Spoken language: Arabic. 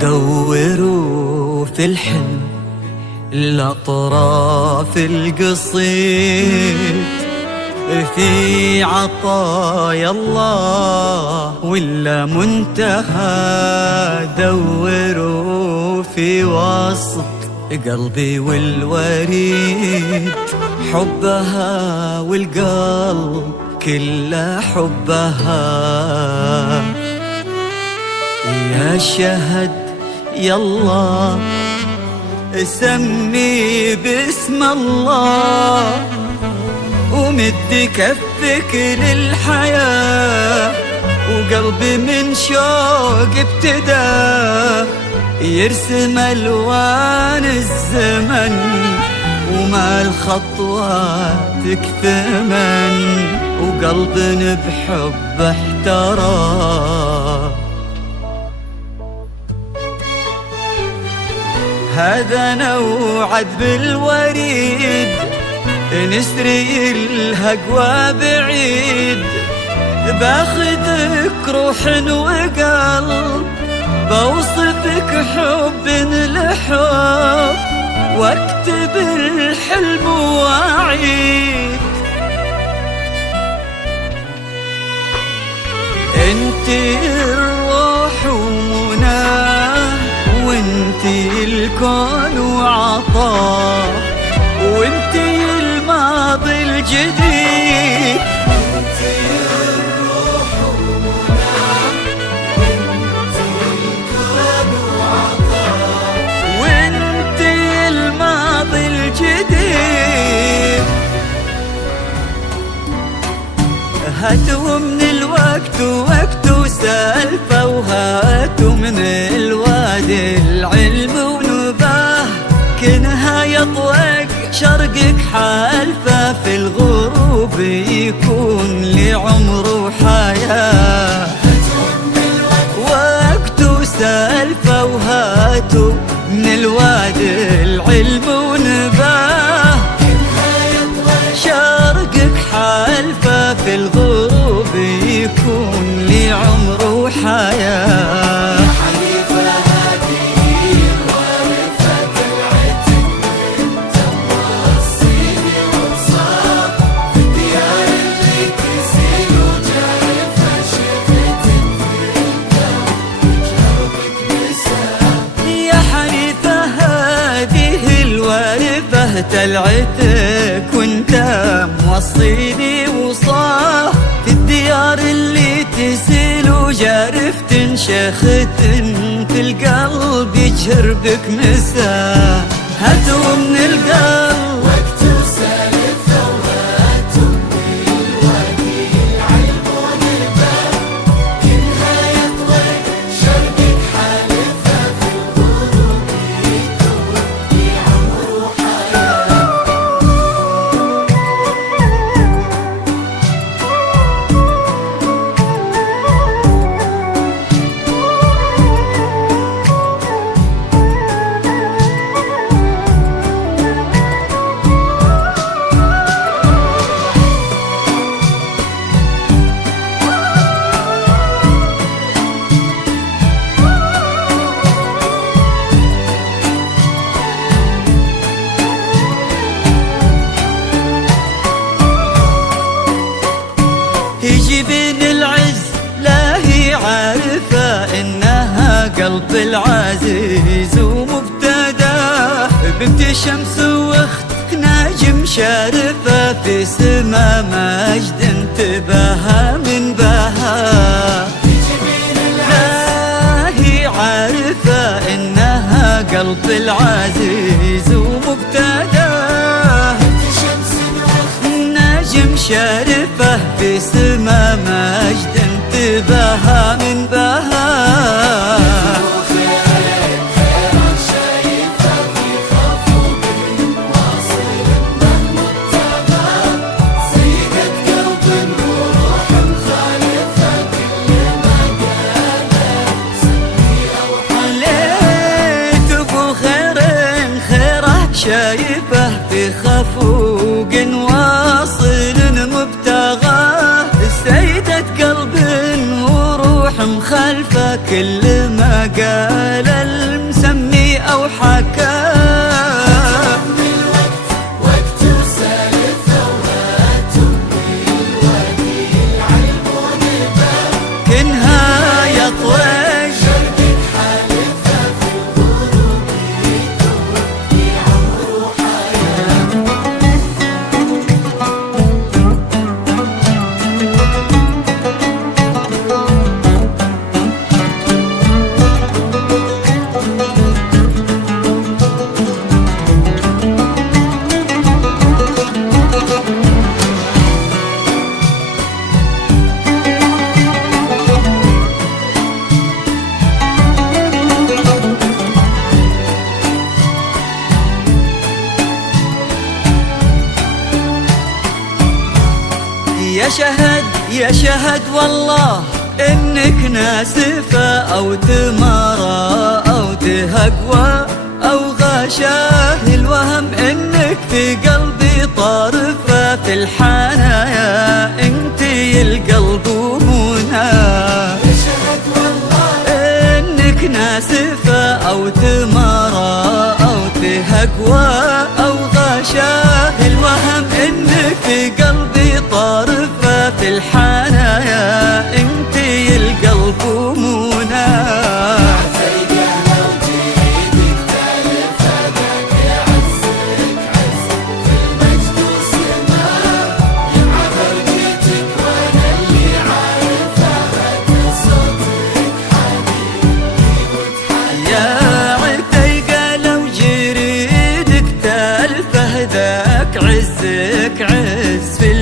دوروا في الحلم الأطراف القصيد في عطايا الله ولا منتهى. دوروا في وسط قلبي والوريد حبها والقلب كله حبها. يا شهد يلا سمي باسم الله ومد كفك للحياة وقلبي من شوق ابتدى يرسم ألوان الزمن وما الخطوات ثمن وقلب بحب احترى. هذا نوعد بالوريد نسري الهقوى بعيد باخذك روح وقلب بوصفك حب لحب واكتب الحلم واعيد. انتي الروح ومناه وانتي الكون وعطاه وانتي الماضي الجديد. انتي الروح ومناه وانتي الكون وعطاه وانتي الماضي الجديد. هاتوا من الوقت وقت سالفة وهاتوا من الوادي العلم ونباه كنها يطوق شرقك حالفة في الغروب يكون لعمر وحياة. وقت سالفة وهاتوا من الوادي العلم ونباه شرقك حالفة في الغروب يكون لعمر وحياة. تلعتك وانت موصيني وصاه في الديار اللي تسيل وجارفت انشخت في القلب يجربك مساه. هاتوا من القلب وقت وسالفة وهاتوا من الوادي العلم ونباه كلها يطلق شرقك حالفة في الغروب يكون لعمر وحياة. يجيبين العز لا هي عارفة إنها قلب العزيز ومبتداه بنت شمس واخت ناجم شارفة في سما مجد انتباها من بها. لا هي عارفة إنها قلب العزيز ومبتداه ناجم شارفة في سما مجد انتباها من بها. شايفه في خفوق واصل مبتغاه سيدة قلب وروح مخالفة كل ما قال يا شهد والله إنك ناسفة أو تمارى أو تهقوى أو غشاه الوهم، إنك في قلبي طارفة في الحنايا انتي القلب ومنى. يشهد والله إنك ناسفة أو تمارى أو تهقوى أو غشاه الوهم، إنك في قلبي طارفة في الحنايا انتي القلب ومنى. عزك عز في